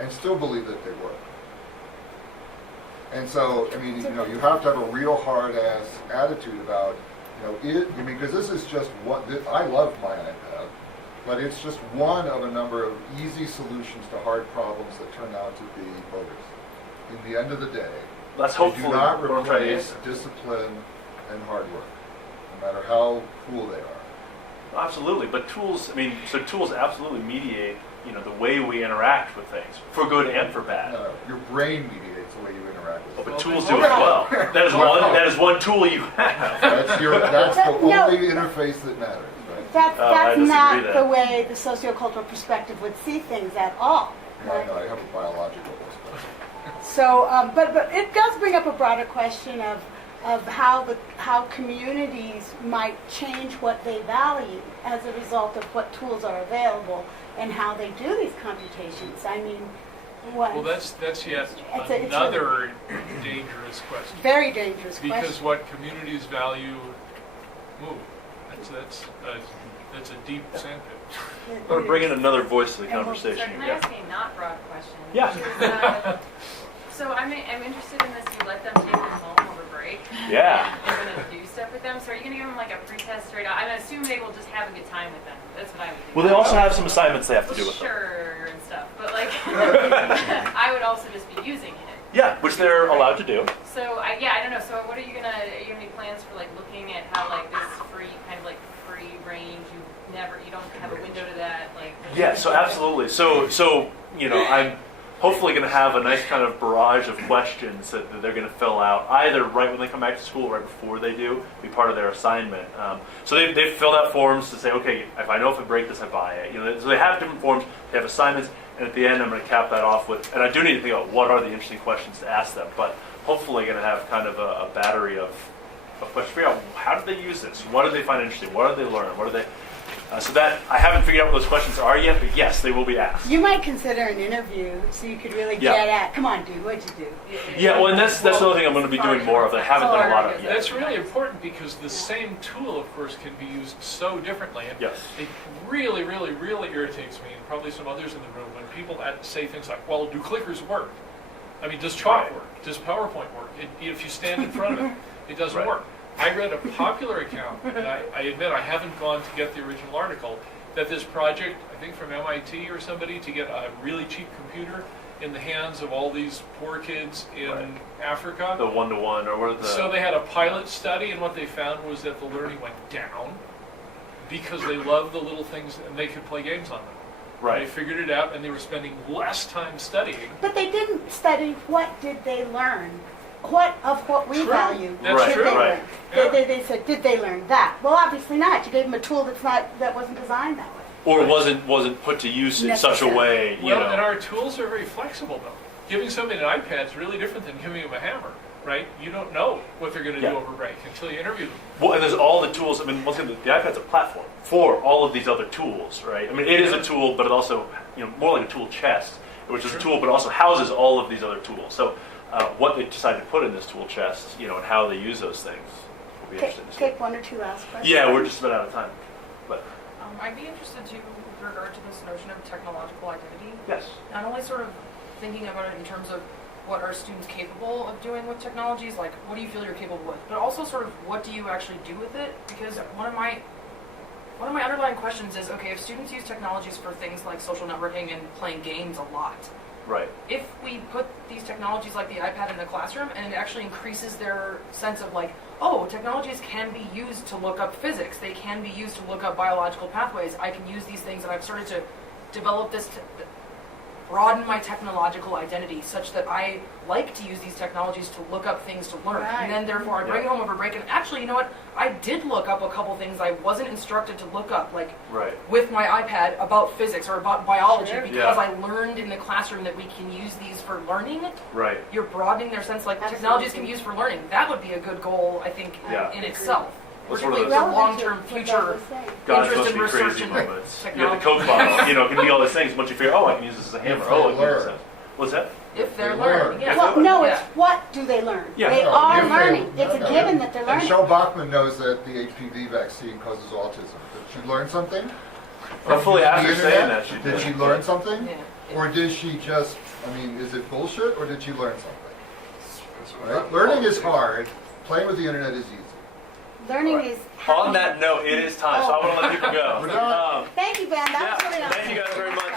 and still believe that they work. And so, I mean, you have to have a real hard-ass attitude about, because this is just one. I love my iPad, but it's just one of a number of easy solutions to hard problems that turn out to be voters. In the end of the day, That's they do hopefully not what I'm trying to replace answer. discipline and hard work, no matter how cool they are. Absolutely, but tools. I mean, so tools absolutely mediate, the way we interact with things, for good and for bad. No, your brain mediates the way you interact with But it. tools do as well. That is one tool you have. That's the No. only interface that matters, right? That's I disagree not there. the way the sociocultural perspective would see things at all. Well, no, I have a biological perspective. So, but it does bring up a broader question of how communities might change what they value as a result of what tools are available and how they do these computations. I mean, what? Well, that's yet It's a- another dangerous question. Very dangerous Because question. what communities value move. That's a deep sandpit. Or bring in another voice to the And we'll- So conversation. can I Yeah. ask a not broad question? Yeah. Which is, so I'm interested in this. You let them take them home over break. Yeah. You're going to do stuff with them. So are you going to give them like a pre-test straight out? I assume they will just have a good time with them. That's what I would do. Well, they also have some assignments they have to do with them. Sure and stuff, but like I would also just be using it. Yeah, which they're allowed to do. So I don't know. So what are you gonna? Are you have any plans for like looking at how like this free range? You don't have a window to that like. Yeah, so absolutely. So I'm hopefully going to have a nice kind of barrage of questions that they're going to fill out either right when they come back to school, or right before they do, be part of their assignment. So they've filled out forms to say, okay, if I know if I break this, I buy it. So they have different forms. They have assignments, and at the end, I'm going to cap that off with. And I do need to think about what are the interesting questions to ask them. But hopefully, going to have kind of a battery of questions. Figure out how did they use this? What did they find interesting? What did they learn? What are they? So that I haven't figured out what those questions are yet, but yes, they will be asked. You might consider an interview so you could really Yeah. get at, come on, dude, what'd you do? Yeah, well, and that's another thing I'm going to be doing more of that I haven't done a lot of yet. That's really important because the same tool, of course, can be used so differently. And Yes. it really, really, really irritates me, and probably some others in the room, when people say things like, well, do clickers work? I mean, does chalk Right. work? Does PowerPoint work? If you stand in front of it, it doesn't Right. work. I read a popular account, and I admit I haven't gone to get the original article, that this project, I think from MIT or somebody, to get a really cheap computer in the hands of all these poor kids in Right. Africa. The one-to-one, or what are the... So they had a pilot study, and what they found was that the learning went down because they loved the little things and they could play games on them. Right. They figured it out, and they were spending less time studying. But they didn't study what did they learn. What we True. value. That's Right, did true. they right. learn? Yeah. They said, did they learn that? Well, obviously not. You gave them a tool that wasn't designed that way. Or wasn't put to use in such a way, Well, and our tools are very flexible, though. Giving somebody an iPad is really different than giving them a hammer, right? You don't know what they're going to Yeah. do over break until you interview them. Well, and there's all the tools. I mean, once again, the iPad's a platform for all of these other tools, right? I mean, it is a tool, but it also, more like a tool chest, which is a tool, but also houses all of these other tools. So, what they decide to put in this tool chest, and how they use those things, will be interesting to see. Take one or two last questions. Yeah, we're just about out of time. But I'd be interested too with regard to this notion of technological identity. yes, Not only sort of thinking about it in terms of what are students capable of doing with technologies, like what do you feel you're capable with, but also sort of what do you actually do with it? Because one of my underlying questions is, okay, if students use technologies for things like social networking and playing games a lot, right. if we put these technologies like the iPad in the classroom and it actually increases their sense of like, oh, technologies can be used to look up physics, they can be used to look up biological pathways, I can use these things, and I've started to develop this broaden my technological identity such that I like to use these technologies to look up things to learn. Right. And then therefore I bring it home over break and actually, you know what? I did look up a couple things I wasn't instructed to look up, like Right. with my iPad about physics or about biology Sure. because Yeah. I learned in the classroom that we can use these for learning. Right. You're broadening their sense, like technologies can be used for learning. That would be a good goal, I think, Yeah. in itself. That's one of Particularly those- for long-term future God's interest supposed in to be research crazy and moments. You have the technology. Coke bottle, you know, it can be all these things. Once you figure, oh, I can use this as a hammer. If Oh, I they can use this learn. as... What's that? If they're They learning, learn. yeah. Well, no, Yeah. it's what do they learn? Yeah. They No, are if they- learning. It's a no, no. given that they're And learning. Shel Bachman knows that the HPV vaccine causes autism. Did she learn something? Hopefully From after the saying internet? that, she Did did. she learn something? Yeah. Or did she just, I mean, is it bullshit or did she learn something? Right? Learning is hard. Playing with the internet is easy. Learning is On that note, it is time, so I want to let people go. We're done. Thank you, Ben. That was really Yeah, nice. thank you guys very much.